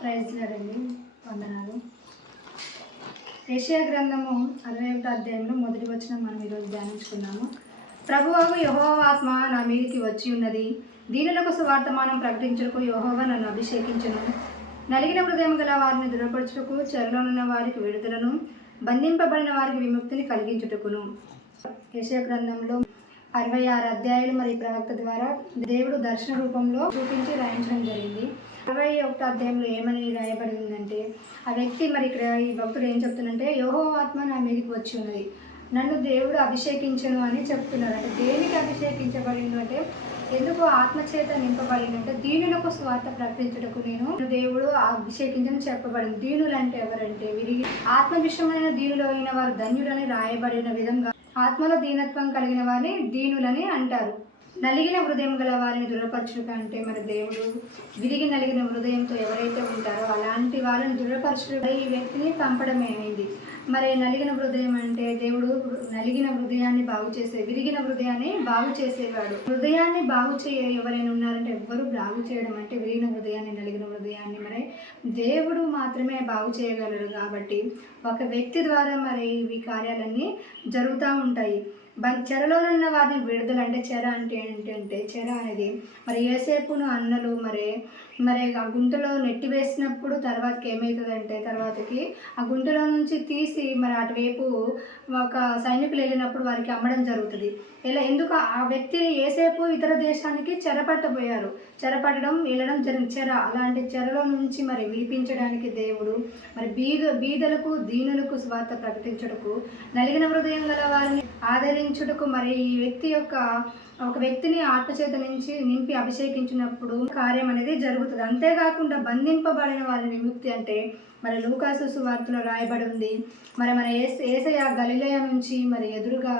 Praise లాడండి. వందనాలు. యెషయా గ్రంథము 61వ అధ్యాయంలో మొదటి వచనం మనం ఈరోజు ధ్యానించుకున్నాము. ప్రభువగు యెహోవా ఆత్మ నా మీదికి వచ్చి ఉన్నది, దీనులకు సువార్తమానం ప్రకటించుటకు యెహోవా నన్ను అభిషేకించును. నలిగిన హృదయం గల వారిని దృఢపరచుటకు, చెరలోనున్న వారికి విడుదలను, బంధింపబడిన వారికి విముక్తిని కలిగించుటకును. యెషయా గ్రంథంలో 66 అధ్యాయాలు మరి ప్రవక్త ద్వారా దేవుడు దర్శన రూపంలో చూపించి రాయించడం జరిగింది. 61వ అధ్యాయంలో ఏమని రాయబడి ఉందంటే, ఆ వ్యక్తి మరి ఇక్కడ ఈ భక్తుడు ఏం చెప్తుందంటే, యెహోవా ఆత్మ నా మీదకి వచ్చి ఉన్నది, నన్ను దేవుడు అభిషేకించను అని చెప్తున్నారు. అంటే దేనికి అభిషేకించబడింది అంటే, ఎందుకు ఆత్మచేత నింపబడిందంటే దీనులకు స్వార్థ ప్రకటించుటకు నేను దేవుడు అభిషేకించని చెప్పబడింది. దీనులు అంటే ఎవరంటే విరిగి ఆత్మ విషయమైన దీనులు అయిన వారు ధన్యులని రాయబడిన విధంగా ఆత్మలో దీనత్వం కలిగిన వారిని దీనులని అంటారు. నలిగిన హృదయం గల వారిని దృఢపరచుట అంటే మరి దేవుడు విరిగి నలిగిన హృదయంతో ఎవరైతే ఉంటారో అలాంటి వాళ్ళని దృఢపరచుట ఈ వ్యక్తిని పంపడం ఏమైంది. మరి నలిగిన హృదయం అంటే దేవుడు నలిగిన హృదయాన్ని బాగు చేసే, విరిగిన హృదయాన్ని బాగు చేసేవాడు. హృదయాన్ని బాగు ఎవరైనా ఉన్నారంటే ఎవ్వరు బాగు చేయడం అంటే విరిగిన హృదయాన్ని, నలిగిన హృదయాన్ని మరి దేవుడు మాత్రమే బాగు చేయగలరు. కాబట్టి ఒక వ్యక్తి ద్వారా మరి ఇవి కార్యాలన్నీ జరుగుతూ ఉంటాయి. చెరలోనున్న వారిని విడుదల అంటే చెర అంటే ఏంటంటే, చెర అనేది మరి ఏసేపును అన్నలు మరి ఆ గుంటలో నెట్టివేసినప్పుడు తర్వాతకి ఏమవుతుందంటే, తర్వాతకి ఆ గుంటలో నుంచి తీసి మరి అటువైపు ఒక సైనికులు వెళ్ళినప్పుడు వారికి అమ్మడం జరుగుతుంది. ఇలా ఎందుకు ఆ వ్యక్తి ఏసేపు ఇతర దేశానికి చెరపట్టబోయారు, చెరపట్టడం వెళ్ళడం జరిగింది. చెర అలాంటి చెరలో నుంచి మరి విడిపించడానికి దేవుడు మరి బీదలకు దీనులకు స్వార్థ ప్రకటించుటకు, నలిగిన హృదయం గల వారిని ఆదరించుటకు మరి ఈ వ్యక్తి ఒక వ్యక్తిని ఆత్మచేత నుంచి నింపి అభిషేకించినప్పుడు కార్యం అనేది జరుగుతుంది. అంతేకాకుండా బంధింపబడిన వారిని విముక్తి అంటే మరి లూకాసు సువార్తలో రాయబడి ఉంది. మన యేసయ్య గలిలయ నుంచి మరి ఎదురుగా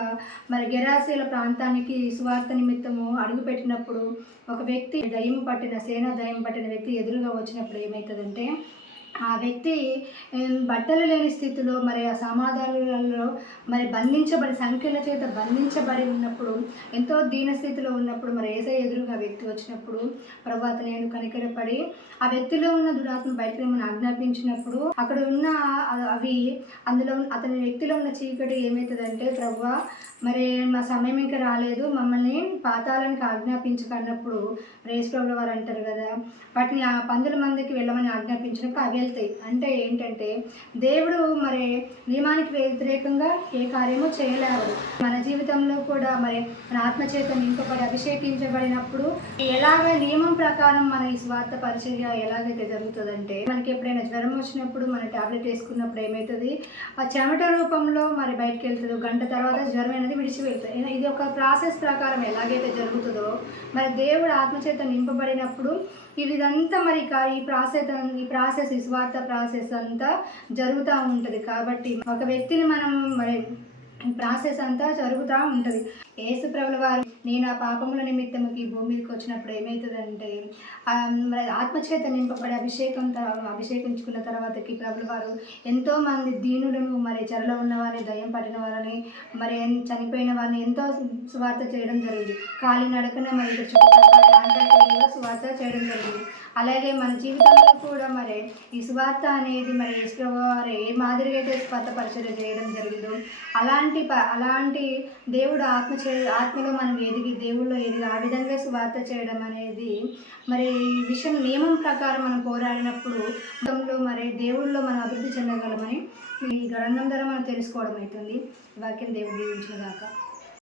మరి గెరాసీల ప్రాంతానికి సువార్త నిమిత్తము అడుగుపెట్టినప్పుడు ఒక వ్యక్తి దయ్యం పట్టిన వ్యక్తి ఎదురుగా వచ్చినప్పుడు ఏమవుతుందంటే, ఆ వ్యక్తి బట్టలు లేని స్థితిలో మరి ఆ సమాధానాలలో మరి సంఖ్యల చేత బంధించబడి ఉన్నప్పుడు, ఎంతో దీన స్థితిలో ఉన్నప్పుడు మరి యేసయ్య ఎదురుగా వ్యక్తి వచ్చినప్పుడు ప్రభువా నేను కనికరపడి ఆ వ్యక్తిలో ఉన్న దురాత్మ బయటకు ఏమైనా ఆజ్ఞాపించినప్పుడు అక్కడ ఉన్న అందులో అతని వ్యక్తిలో ఉన్న చీకటి ఏమవుతుందంటే, ప్రభువా మరి మా సమయం ఇంకా రాలేదు, మమ్మల్ని పాతాళానికి ఆజ్ఞాపించకన్నప్పుడు యేసు ప్రభువు వారు అంటారు కదా, వాటిని ఆ 10 మందికి వెళ్ళమని ఆజ్ఞాపించినప్పుడు అవి వెళ్తాయి. అంటే ఏంటంటే దేవుడు మరి నియమానికి వ్యతిరేకంగా ఏ కార్యము చేయలేరు. మన జీవితంలో కూడా మరి మన ఆత్మచేత నింపబడి అభిషేకించబడినప్పుడు ఎలాగ నియమం ప్రకారం మన ఈ స్వార్థ పరిచర్య ఎలాగైతే జరుగుతుందంటే, మనకి ఎప్పుడైనా జ్వరం వచ్చినప్పుడు మన టాబ్లెట్ వేసుకున్నప్పుడు ఏమవుతుంది, ఆ చెమట రూపంలో మరి బయటకు వెళ్తుంది, గంట తర్వాత జ్వరం అనేది విడిచి వెళ్తుంది. ఇది ఒక ప్రాసెస్ ప్రకారం ఎలాగైతే జరుగుతుందో మరి దేవుడు ఆత్మచేత నింపబడినప్పుడు ఇదంతా మరి ఈ స్వార్థ ప్రాసెస్ అంతా జరుగుతూ ఉంటుంది. కాబట్టి ఒక వ్యక్తిని మనం మరి ప్రాసెస్ అంతా జరుగుతూ ఉంటుంది. యేసు ప్రభుల వారు నేను ఆ పాపముల నిమిత్తముకి భూమి మీదకి వచ్చినప్పుడు ఏమవుతుందంటే, ఆత్మచేత నింపబడి అభిషేకించుకున్న తర్వాతకి ప్రభుల వారు ఎంతోమంది దీనులను మరి చెరలో ఉన్న వారిని, దయ్యం పట్టిన వారిని, మరి చనిపోయిన వారిని ఎంతో సువార్త చేయడం జరిగింది. కాలినడకన మరి చుట్టుపక్కల ప్రాంతాల్లో సువార్త చేయడం జరిగింది. అలాగే మన జీవితంలో కూడా మరి ఈ సువార్త అనేది మరి యేసు ప్రభువు వారు ఏ మాదిరిగా అయితే స్వార్థ పరిచర్య చేయడం జరిగిందో అలాంటి దేవుడు ఆత్మలో మనం దేవుళ్ళో ఎదిగి ఆ విధంగా సువార్త చేయడం అనేది మరి ఈ విషయం నియమం ప్రకారం మనం పోరాడినప్పుడు మరి దేవుళ్ళలో మనం అభివృద్ధి చెందగలమని ఈ గ్రంథం ద్వారా మనం తెలుసుకోవడం అవుతుంది. వాక్యం దేవుడు దీవించును గాక.